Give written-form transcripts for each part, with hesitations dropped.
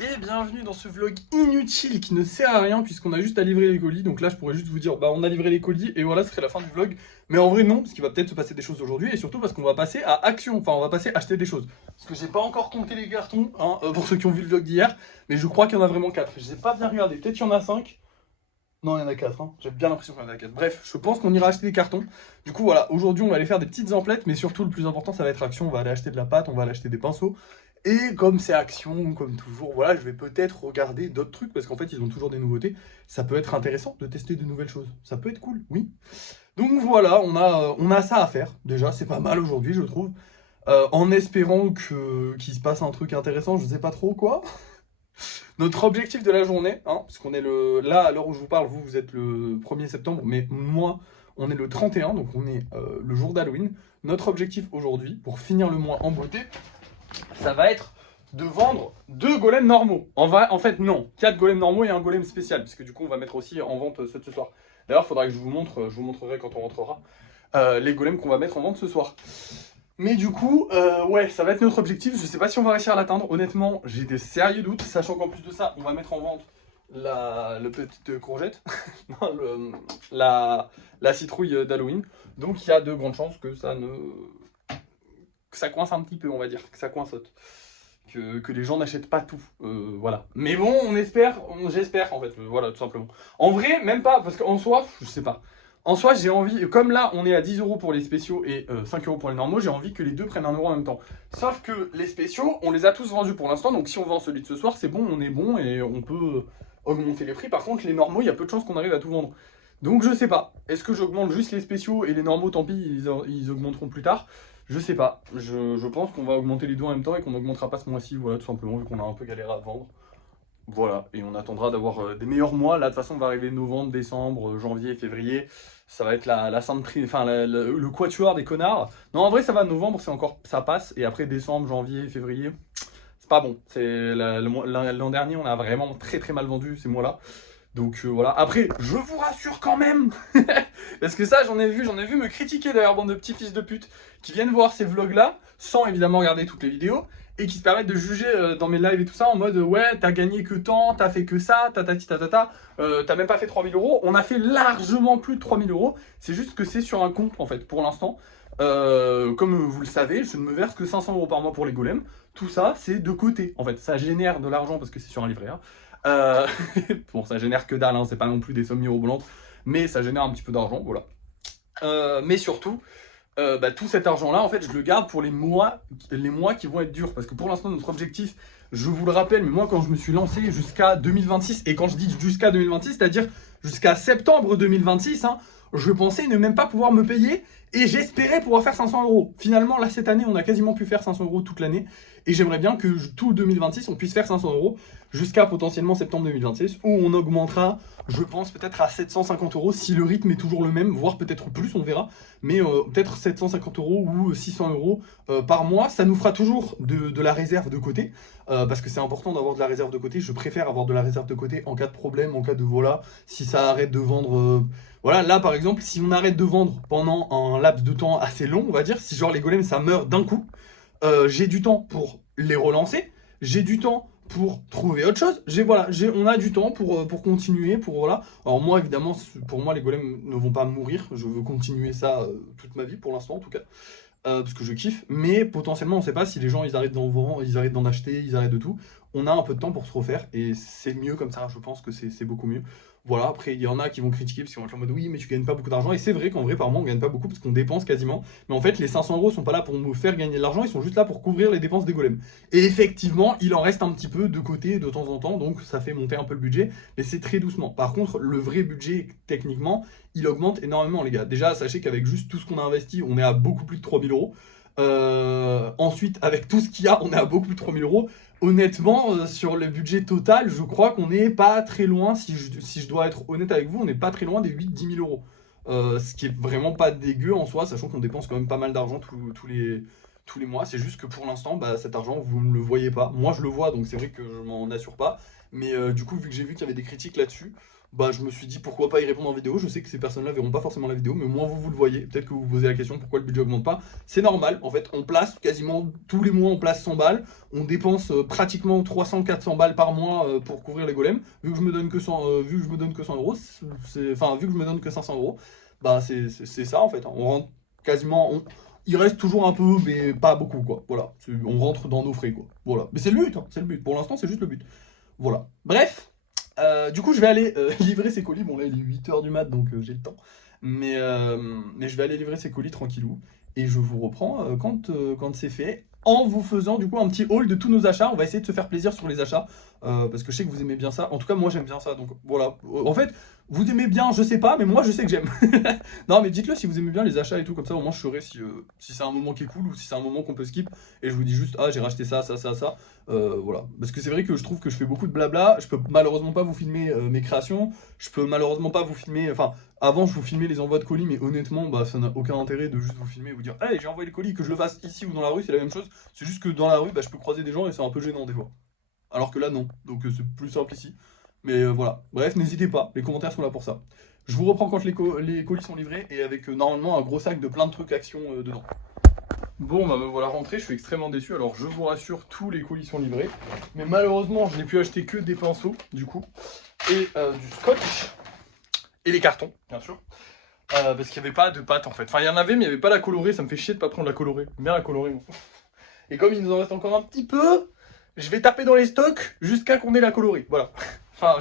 Et bienvenue dans ce vlog inutile qui ne sert à rien puisqu'on a juste à livrer les colis. Donc là je pourrais juste vous dire bah on a livré les colis et voilà ce serait la fin du vlog. Mais en vrai non, parce qu'il va peut-être se passer des choses aujourd'hui et surtout parce qu'on va passer à action, enfin on va passer à acheter des choses. Parce que j'ai pas encore compté les cartons, hein, pour ceux qui ont vu le vlog d'hier, mais je crois qu'il y en a vraiment 4. Je n'ai pas bien regardé, peut-être qu'il y en a 5. Non, il y en a 4, hein. J'ai bien l'impression qu'il y en a 4. Bref, je pense qu'on ira acheter des cartons. Du coup, voilà, aujourd'hui, on va aller faire des petites emplettes, mais surtout, le plus important, ça va être action. On va aller acheter de la pâte, on va aller acheter des pinceaux. Et comme c'est action, comme toujours, voilà, je vais peut-être regarder d'autres trucs, parce qu'en fait, ils ont toujours des nouveautés. Ça peut être intéressant de tester de nouvelles choses. Ça peut être cool, oui. Donc voilà, on a ça à faire. Déjà, c'est pas mal aujourd'hui, je trouve. En espérant qu'il se passe un truc intéressant, je sais pas trop quoi. Notre objectif de la journée, hein, parce qu'on est là, à l'heure où je vous parle, vous êtes le 1er septembre, mais moi, on est le 31, donc on est le jour d'Halloween. Notre objectif aujourd'hui, pour finir le mois en beauté, ça va être de vendre 2 golems normaux. En fait, non, 4 golems normaux et un golem spécial, parce que du coup, on va mettre aussi en vente ceux de ce soir. D'ailleurs, il faudra que je vous montre, je vous montrerai quand on rentrera, les golems qu'on va mettre en vente ce soir. Mais du coup, ouais, ça va être notre objectif. Je sais pas si on va réussir à l'atteindre. Honnêtement, j'ai des sérieux doutes, sachant qu'en plus de ça, on va mettre en vente le petite courgette, non, la citrouille d'Halloween. Donc il y a de grandes chances que que ça coince un petit peu, on va dire, que ça coinçote. Que les gens n'achètent pas tout. Voilà. Mais bon, j'espère en fait, voilà, tout simplement. En vrai, même pas, parce qu'en soi, je sais pas. En soi, j'ai envie, comme là, on est à 10 euros pour les spéciaux et 5 euros pour les normaux, j'ai envie que les deux prennent 1 euro en même temps. Sauf que les spéciaux, on les a tous vendus pour l'instant, donc si on vend celui de ce soir, c'est bon, on est bon et on peut augmenter les prix. Par contre, les normaux, il y a peu de chances qu'on arrive à tout vendre. Donc je sais pas. Est-ce que j'augmente juste les spéciaux et les normaux, tant pis, ils augmenteront plus tard. Je sais pas. Je pense qu'on va augmenter les deux en même temps et qu'on n'augmentera pas ce mois-ci, voilà, tout simplement, vu qu'on a un peu galéré à vendre. Voilà, et on attendra d'avoir des meilleurs mois. Là, de toute façon, on va arriver novembre, décembre, janvier, février. Ça va être la sainte enfin, le quatuor des connards. Non, en vrai, ça va. Novembre, c'est encore, ça passe. Et après, décembre, janvier, février, c'est pas bon. L'an dernier, on a vraiment très très mal vendu ces mois-là. Donc voilà. Après, je vous rassure quand même, parce que ça, j'en ai vu me critiquer d'ailleurs, bande de petits fils de pute, qui viennent voir ces vlogs-là, sans évidemment regarder toutes les vidéos, et qui se permettent de juger dans mes lives et tout ça, en mode ouais, t'as gagné que tant, t'as fait que ça, t'as même pas fait 3 000 euros. On a fait largement plus de 3 000 euros, c'est juste que c'est sur un compte en fait, pour l'instant. Comme vous le savez, je ne me verse que 500 euros par mois pour les golems. Tout ça, c'est de côté. En fait, ça génère de l'argent parce que c'est sur un livret A. Euh, bon, ça génère que dalle, hein, c'est pas non plus des sommes mirobolantes, mais ça génère un petit peu d'argent, voilà. Mais surtout, bah, tout cet argent-là, en fait, je le garde pour les mois qui vont être durs. Parce que pour l'instant, notre objectif, je vous le rappelle, mais moi, quand je me suis lancé jusqu'à 2026, et quand je dis jusqu'à 2026, c'est-à-dire jusqu'à septembre 2026, hein, je pensais ne même pas pouvoir me payer et j'espérais pouvoir faire 500 euros. Finalement, là, cette année, on a quasiment pu faire 500 euros toute l'année. Et j'aimerais bien que tout 2026, on puisse faire 500 euros jusqu'à potentiellement septembre 2026, où on augmentera, je pense, peut-être à 750 euros si le rythme est toujours le même, voire peut-être plus, on verra. Mais peut-être 750 euros ou 600 euros par mois, ça nous fera toujours de la réserve de côté, parce que c'est important d'avoir de la réserve de côté. Je préfère avoir de la réserve de côté en cas de problème, en cas de voilà, si ça arrête de vendre. Voilà, là par exemple, si on arrête de vendre pendant un laps de temps assez long, on va dire, si genre les golems ça meurt d'un coup, j'ai du temps pour les relancer, j'ai du temps pour trouver autre chose. On a du temps pour continuer, pour voilà. Alors moi évidemment, pour moi les golems ne vont pas mourir. Je veux continuer ça toute ma vie pour l'instant en tout cas, parce que je kiffe. Mais potentiellement, on ne sait pas si les gens ils arrêtent d'en vendre, ils arrêtent d'en acheter, ils arrêtent de tout. On a un peu de temps pour se refaire et c'est mieux comme ça. Je pense que c'est beaucoup mieux. Voilà, après il y en a qui vont critiquer parce qu'ils vont être en mode oui mais tu gagnes pas beaucoup d'argent et c'est vrai qu'en vrai par mois on gagne pas beaucoup parce qu'on dépense quasiment, mais en fait les 500 euros sont pas là pour nous faire gagner de l'argent, ils sont juste là pour couvrir les dépenses des golems. Et effectivement il en reste un petit peu de côté de temps en temps, donc ça fait monter un peu le budget, mais c'est très doucement. Par contre le vrai budget techniquement il augmente énormément les gars. Déjà sachez qu'avec juste tout ce qu'on a investi on est à beaucoup plus de 3 000 euros. Ensuite avec tout ce qu'il y a on est à beaucoup plus de 3 000 euros. Honnêtement, sur le budget total, je crois qu'on n'est pas très loin, si je dois être honnête avec vous, on n'est pas très loin des 8 10 000 euros. Ce qui est vraiment pas dégueu en soi, sachant qu'on dépense quand même pas mal d'argent tous les mois. C'est juste que pour l'instant, bah, cet argent, vous ne le voyez pas. Moi, je le vois, donc c'est vrai que je m'en assure pas. Mais du coup, vu que j'ai vu qu'il y avait des critiques là-dessus, bah je me suis dit pourquoi pas y répondre en vidéo. Je sais que ces personnes-là verront pas forcément la vidéo, mais au moins vous le voyez. Peut-être que vous vous posez la question pourquoi le budget augmente pas. C'est normal, en fait, on place quasiment tous les mois, on place 100 balles. On dépense pratiquement 300-400 balles par mois pour couvrir les golems. Vu que je me donne que 100, vu que je me donne que 100 euros, enfin vu que je me donne que 500 euros, bah c'est ça en fait. On rentre quasiment, il reste toujours un peu, mais pas beaucoup quoi. Voilà, on rentre dans nos frais quoi. Voilà, mais c'est le but, hein, c'est le but. Pour l'instant, c'est juste le but. Voilà. Bref. Du coup, je vais aller livrer ces colis. Bon, là, il est 8 h du mat, donc j'ai le temps. Mais je vais aller livrer ces colis tranquillou. Et je vous reprends quand c'est fait. En vous faisant du coup un petit haul de tous nos achats. On va essayer de se faire plaisir sur les achats. Parce que je sais que vous aimez bien ça. En tout cas, moi, j'aime bien ça. Donc voilà. En fait, vous aimez bien, je sais pas, mais moi, je sais que j'aime. Non, mais dites-le si vous aimez bien les achats et tout. Comme ça, au moins, je saurai si c'est un moment qui est cool ou si c'est un moment qu'on peut skip. Et je vous dis juste, ah, j'ai racheté ça, ça, ça, ça. Voilà. Parce que c'est vrai que je trouve que je fais beaucoup de blabla. Je peux malheureusement pas vous filmer mes créations. Je peux malheureusement pas vous filmer. Enfin, avant, je vous filmais les envois de colis, mais honnêtement, bah, ça n'a aucun intérêt de juste vous filmer et vous dire, hey, j'ai envoyé le colis, que je le fasse ici ou dans la rue, c'est la même chose. C'est juste que dans la rue, bah, je peux croiser des gens et c'est un peu gênant des fois. Alors que là, non. Donc c'est plus simple ici. Mais voilà. Bref, n'hésitez pas. Les commentaires sont là pour ça. Je vous reprends quand les colis sont livrés et avec normalement un gros sac de plein de trucs actions dedans. Bon, bah me voilà rentré, je suis extrêmement déçu. Alors, je vous rassure, tous les colis sont livrés. Mais malheureusement, je n'ai pu acheter que des pinceaux, du coup. Et du scotch. Et les cartons, bien sûr. Parce qu'il n'y avait pas de pâte, en fait. Enfin, il y en avait, mais il n'y avait pas la colorée. Ça me fait chier de pas prendre la colorée. Bien la colorée, moi. Et comme il nous en reste encore un petit peu, je vais taper dans les stocks jusqu'à qu'on ait la colorée. Voilà. Enfin,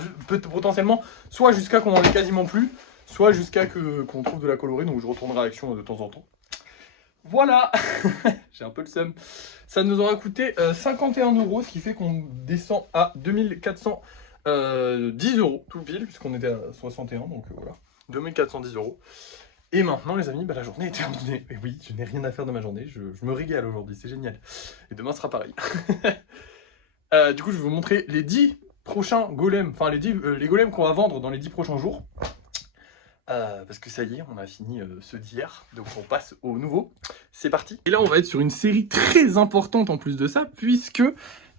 potentiellement, soit jusqu'à qu'on en ait quasiment plus, soit jusqu'à qu'on trouve de la colorée. Donc, je retournerai à Action de temps en temps. Voilà. J'ai un peu le seum. Ça nous aura coûté 51 €, ce qui fait qu'on descend à 2410 € tout pile, puisqu'on était à 61, donc voilà. 2410 €. Et maintenant, les amis, bah, la journée est terminée. Et oui, je n'ai rien à faire de ma journée, je me régale aujourd'hui, c'est génial. Et demain sera pareil. Du coup, je vais vous montrer les 10 prochains golems, enfin les golems qu'on va vendre dans les 10 prochains jours. Parce que ça y est, on a fini ceux d'hier, donc on passe au nouveau. C'est parti. Et là, on va être sur une série très importante en plus de ça, puisque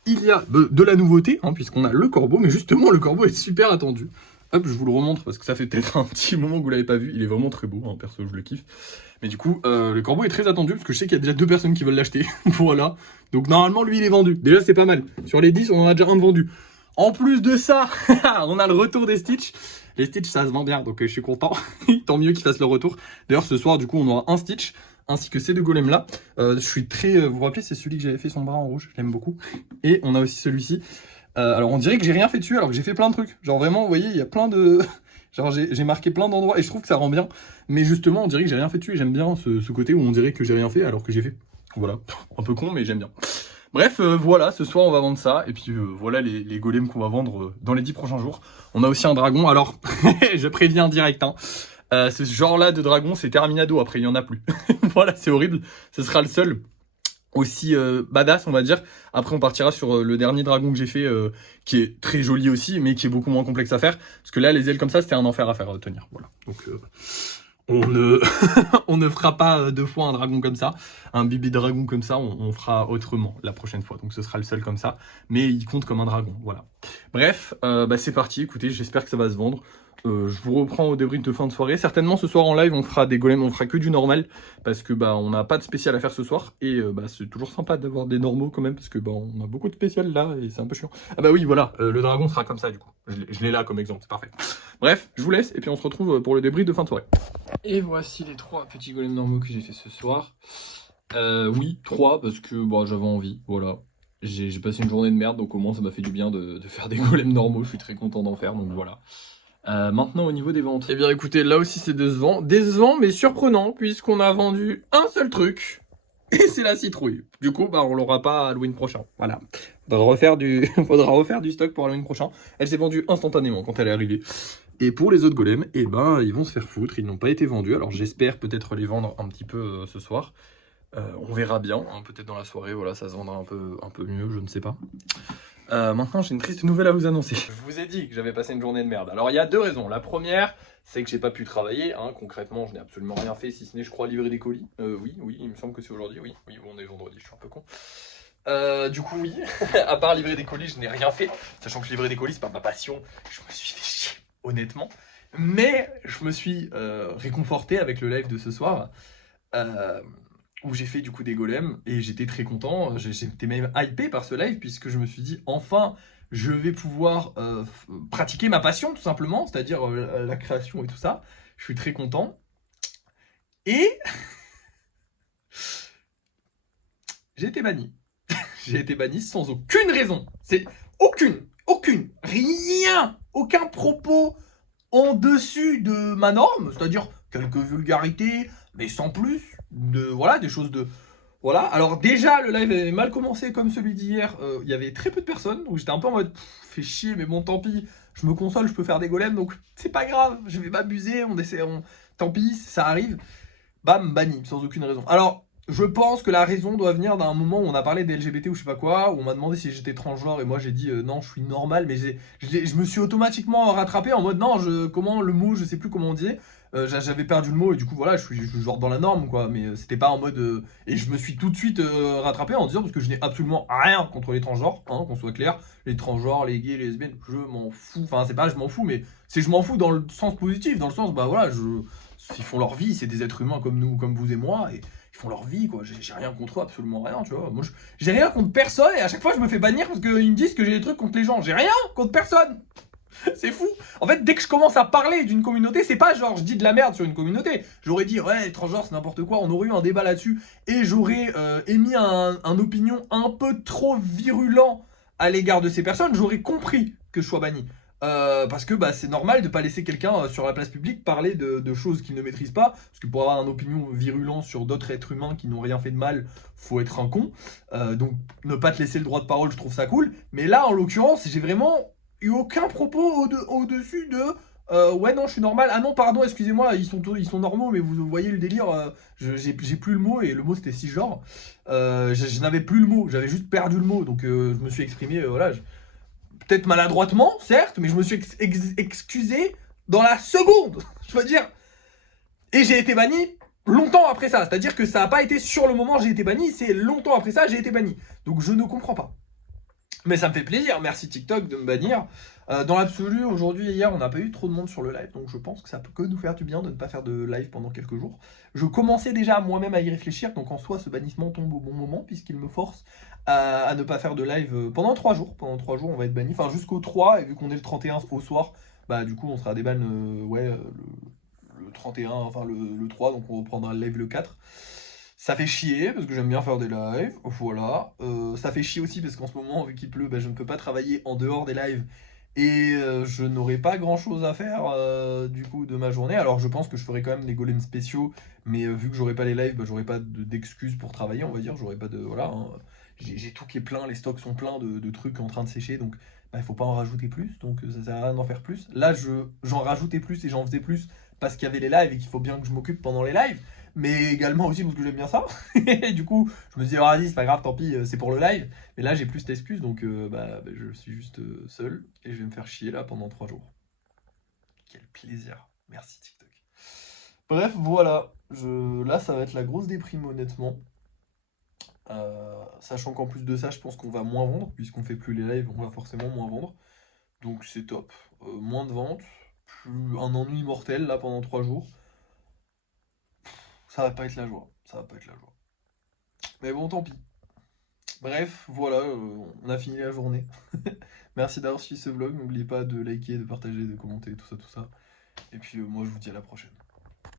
il y a de la nouveauté, hein, puisqu'on a le corbeau, mais justement, le corbeau est super attendu. Hop, je vous le remontre parce que ça fait peut-être un petit moment que vous l'avez pas vu. Il est vraiment très beau, hein, perso, je le kiffe. Mais du coup, le corbeau est très attendu parce que je sais qu'il y a déjà 2 personnes qui veulent l'acheter. Voilà. Donc normalement, lui, il est vendu. Déjà, c'est pas mal. Sur les 10, on en a déjà un de vendu. En plus de ça, on a le retour des Stitch. Les Stitch, ça se vend bien, donc je suis content. Tant mieux qu'ils fassent le retour. D'ailleurs, ce soir, du coup, on aura un Stitch, ainsi que ces 2 golems là. Je suis très... vous vous rappelez, c'est celui que j'avais fait son bras en rouge, je l'aime beaucoup. Et on a aussi celui-ci. Alors, on dirait que j'ai rien fait dessus, alors que j'ai fait plein de trucs. Genre vraiment, vous voyez, il y a plein de... Genre, j'ai marqué plein d'endroits, et je trouve que ça rend bien. Mais justement, on dirait que j'ai rien fait dessus, et j'aime bien ce côté où on dirait que j'ai rien fait, alors que j'ai fait. Voilà, un peu con, mais j'aime bien. Bref, voilà, ce soir on va vendre ça, et puis voilà les golems qu'on va vendre dans les 10 prochains jours. On a aussi un dragon, alors je préviens direct, hein. Ce genre-là de dragon, c'est terminado, après il n'y en a plus. Voilà, c'est horrible, ce sera le seul aussi badass, on va dire. Après on partira sur le dernier dragon que j'ai fait, qui est très joli aussi, mais qui est beaucoup moins complexe à faire. Parce que là, les ailes comme ça, c'était un enfer à faire tenir, voilà. Donc... on ne... on ne fera pas 2 fois un dragon comme ça, un bibi dragon comme ça, on fera autrement la prochaine fois. Donc ce sera le seul comme ça, mais il compte comme un dragon, voilà. Bref, bah c'est parti, écoutez, j'espère que ça va se vendre. Je vous reprends au débrief de fin de soirée. Certainement ce soir en live, on fera des golems, on fera que du normal, parce que bah on n'a pas de spécial à faire ce soir, et bah c'est toujours sympa d'avoir des normaux quand même, parce que bah on a beaucoup de spécial là, et c'est un peu chiant. Ah bah oui, voilà, le dragon sera comme ça du coup. Je l'ai là comme exemple, c'est parfait. Bref, je vous laisse, et puis on se retrouve pour le débrief de fin de soirée. Et voici les 3 petits golems normaux que j'ai fait ce soir. Oui, 3 parce que bah, j'avais envie, voilà. J'ai passé une journée de merde, donc au moins ça m'a fait du bien de faire des golems normaux, je suis très content d'en faire, donc voilà. Maintenant au niveau des ventes. Eh bien écoutez, là aussi c'est décevant mais surprenant, puisqu'on a vendu un seul truc, et c'est la citrouille. Du coup, bah on l'aura pas à Halloween prochain, voilà. Faudra refaire du stock pour Halloween prochain. Elle s'est vendue instantanément quand elle est arrivée. Et pour les autres golems, eh ben, ils vont se faire foutre, ils n'ont pas été vendus. Alors j'espère peut-être les vendre un petit peu ce soir. On verra bien, hein, peut-être dans la soirée, voilà, ça se vendra un peu mieux, je ne sais pas. Maintenant, j'ai une triste nouvelle à vous annoncer. Je vous ai dit que j'avais passé une journée de merde. Alors il y a 2 raisons. La première, c'est que j'ai pas pu travailler. Hein. Concrètement, je n'ai absolument rien fait, si ce n'est, je crois, livrer des colis. Oui, il me semble que c'est aujourd'hui. Oui, on est vendredi, je suis un peu con. Du coup, oui, à part livrer des colis, je n'ai rien fait. Sachant que livrer des colis, c'est pas ma passion. Je me suis fait chier. honnêtement. Mais je me suis réconforté avec le live de ce soir, euh, où j'ai fait du coup des golems, et j'étais très content. J'étais même hypé par ce live, puisque je me suis dit, enfin, je vais pouvoir pratiquer ma passion, tout simplement, c'est-à-dire la création et tout ça. Je suis très content. Et j'ai été banni. J'ai été banni sans aucune raison. C'est aucune, rien, aucun propos en dessus de ma norme, c'est-à-dire quelques vulgarités, mais sans plus, voilà, des choses de... Voilà, alors déjà, le live avait mal commencé comme celui d'hier, il y avait très peu de personnes, donc j'étais un peu en mode, fait chier, mais bon, tant pis, je me console, je peux faire des golems, donc c'est pas grave, je vais m'abuser, tant pis, ça arrive. Bam, banni, sans aucune raison. Alors, je pense que la raison doit venir d'un moment où on a parlé des LGBT ou je sais pas quoi, où on m'a demandé si j'étais transgenre et moi j'ai dit non, je suis normal, mais je me suis automatiquement rattrapé en mode non, comment le mot, je sais plus comment on dit, j'avais perdu le mot et du coup voilà, je suis genre dans la norme quoi, mais c'était pas en mode. Et je me suis tout de suite rattrapé en disant, parce que je n'ai absolument rien contre les transgenres, hein, qu'on soit clair, les transgenres, les gays, les lesbiennes, je m'en fous, enfin c'est pas je m'en fous, mais c'est je m'en fous dans le sens positif, dans le sens bah voilà, ils font leur vie, c'est des êtres humains comme nous, comme vous et moi, et ils font leur vie, quoi. J'ai rien contre eux, absolument rien, tu vois. Moi, j'ai rien contre personne, et à chaque fois, je me fais bannir parce qu'ils me disent que j'ai des trucs contre les gens. J'ai rien contre personne. C'est fou. En fait, dès que je commence à parler d'une communauté, c'est pas genre je dis de la merde sur une communauté. J'aurais dit, ouais, les transgenres, c'est n'importe quoi, on aurait eu un débat là-dessus, et j'aurais émis un opinion un peu trop virulent à l'égard de ces personnes, j'aurais compris que je sois banni. Parce que bah, c'est normal de pas laisser quelqu'un sur la place publique parler de choses qu'il ne maîtrise pas. Parce que pour avoir une opinion virulente sur d'autres êtres humains qui n'ont rien fait de mal, faut être un con. Donc ne pas te laisser le droit de parole, je trouve ça cool. Mais là, en l'occurrence, j'ai vraiment eu aucun propos au-dessus de ouais, non, je suis normal. Ah non, pardon, excusez-moi, ils sont normaux, mais vous voyez le délire. J'ai plus le mot, et le mot c'était cisgenre. Je n'avais plus le mot, j'avais juste perdu le mot. Donc je me suis exprimé, voilà. Peut-être maladroitement, certes, mais je me suis excusé dans la seconde. Je veux dire. Et j'ai été banni longtemps après ça. C'est-à-dire que ça n'a pas été sur le moment j'ai été banni, c'est longtemps après ça j'ai été banni. Donc je ne comprends pas. Mais ça me fait plaisir, merci TikTok de me bannir. Dans l'absolu, aujourd'hui et hier, on n'a pas eu trop de monde sur le live, donc je pense que ça peut que nous faire du bien de ne pas faire de live pendant quelques jours. Je commençais déjà moi-même à y réfléchir, donc en soi, ce bannissement tombe au bon moment, puisqu'il me force à ne pas faire de live pendant 3 jours. Pendant 3 jours, on va être banni, enfin jusqu'au 3, et vu qu'on est le 31 au soir, bah du coup, on sera déban le 31, enfin le 3, donc on reprendra le live le 4. Ça fait chier parce que j'aime bien faire des lives, voilà. Ça fait chier aussi parce qu'en ce moment, vu qu'il pleut, bah, je ne peux pas travailler en dehors des lives et je n'aurai pas grand chose à faire du coup de ma journée. Alors je pense que je ferai quand même des golems spéciaux, mais vu que j'aurai pas les lives, bah, j'aurai pas d'excuses pour travailler, on va dire. J'aurai pas de. Voilà, hein. J'ai tout qui est plein, les stocks sont pleins de trucs en train de sécher, donc bah, il faut pas en rajouter plus, donc ça sert à rien d'en faire plus. Là, j'en rajoutais plus et j'en faisais plus parce qu'il y avait les lives et qu'il faut bien que je m'occupe pendant les lives, mais également aussi parce que j'aime bien ça. Et du coup, je me dis, oh, vas-y, c'est pas grave, tant pis, c'est pour le live. Mais là, j'ai plus cette excuse, donc je suis juste seul et je vais me faire chier là pendant 3 jours. Quel plaisir. Merci TikTok. Bref, voilà. Là, ça va être la grosse déprime, honnêtement. Sachant qu'en plus de ça, je pense qu'on va moins vendre, puisqu'on fait plus les lives, on va forcément moins vendre. Donc c'est top. Moins de ventes, plus un ennui mortel là pendant 3 jours. Ça va pas être la joie. Ça va pas être la joie. Mais bon, tant pis. Bref, voilà, on a fini la journée. Merci d'avoir suivi ce vlog. N'oubliez pas de liker, de partager, de commenter, tout ça, tout ça. Et puis moi, je vous dis à la prochaine.